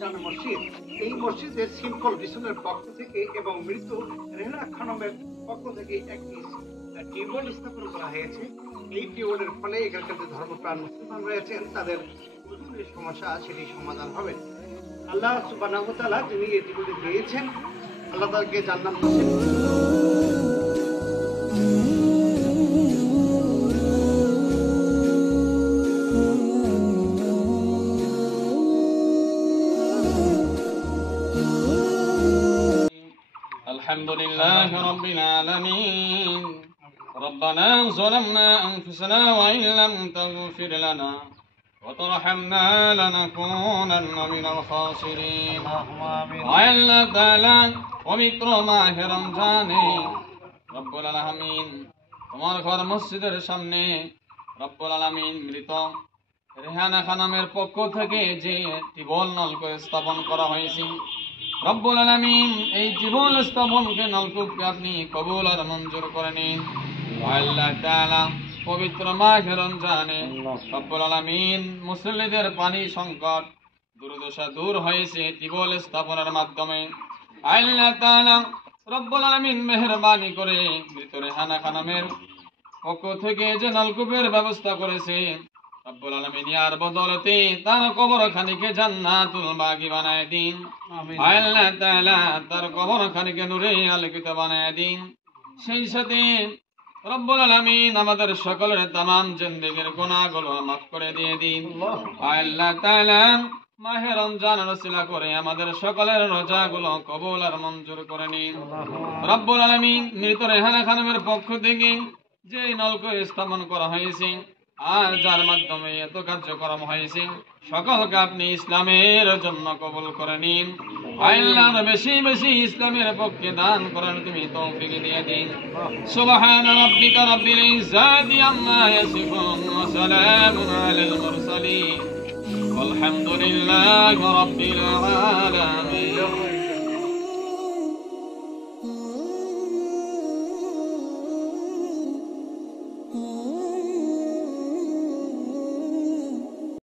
জামে মসজিদ। এই মসজিদের সিম্পল বিছুনের পক্ষ থেকে এবং মৃত্যু রেহনা খানমের পক্ষ থেকে একটি টিউবওয়েল স্থাপন করা হয়েছে। এই টিউবওয়েলের ফলে এখানকার যে ধর্মপ্রাণ মুসলমান রয়েছেন তাদের যে সমস্যা সেটি সমাধান হবে। আল্লাহ সুবহানাহু ওয়া তাআলা যিনি এই টিউবওয়েলটি দিয়েছেন, আল্লাহ তাআলাকে জান্নাত নসিব الحمد لله رب العالمين ربنا ظلمنا أنفسنا وإن لم تغفر لنا وترحمنا لنكونن من الخاسرين وإلا تعالى পবিত্র মাহে রমজানে রব্বুল আলামিন তোমার ঘর মসজিদের সামনে রব্বুল আলামিন মৃত রেহানা খানমের পক্ষ থেকে যে টিউবওয়েল নলকূপ স্থাপন করা হয়েছে, রব্বুল আলামিন এই টিউবওয়েল স্থাপনকে নলকূপকে আপনি কবুল আর মঞ্জুর করে নিন। আল্লাহ তাআলা পবিত্র মাহে রমজানে রব্বুল আলামিন মুসল্লিদের পানি সংকট দুর্দশা দূর হয়েছে টিউবওয়েল স্থাপনের মাধ্যমে। আল্লাহ তাআলা রব্বুল আলামিন মেহেরবানি করে মৃত রেহানা খানমের পক্ষ থেকে যে নলকূপের ব্যবস্থা করেছে, রব্বুল আলামিন ইয়ার বদলতে তার কবরখানিকে জান্নাতুল বাগী বানায় দিন। আল্লাহ তাআলা তার কবরখানিকে নূরে আলোকিত বানায় দিন। সেই সাথে রব্বুল আলামিন আমাদের সকলের তামাম জিন্দেগীর গুনাহগুলো মাফ করে দিয়ে দিন। আল্লাহ তাআলা মাহে রমজানের ওসিলা করে আমাদের সকলের রোজাগুলো কবুল আর মঞ্জুর করে নিন। রব্বুল আলামিন মৃত রেহানা খানমের পক্ষ থেকে যে নলকূপ স্থাপন করা হয়েছে আর যার মাধ্যমে এত কার্যক্রম হয়েছে, সকলকে আপনি ইসলামের জন্য কবুল করে নিন। আল্লাহ বেশি বেশি ইসলামের পক্ষে দান করেন তুমি তৌফিক দিয়ে দিন। সুবহান রাব্বিকা রাব্বিল ইজ্জাতি আম্মা ইয়াসিফুন ওয়া সালামুন আলাল মুরসালিন ওয়ালহামদুলিল্লাহি রাব্বিল আলামিন।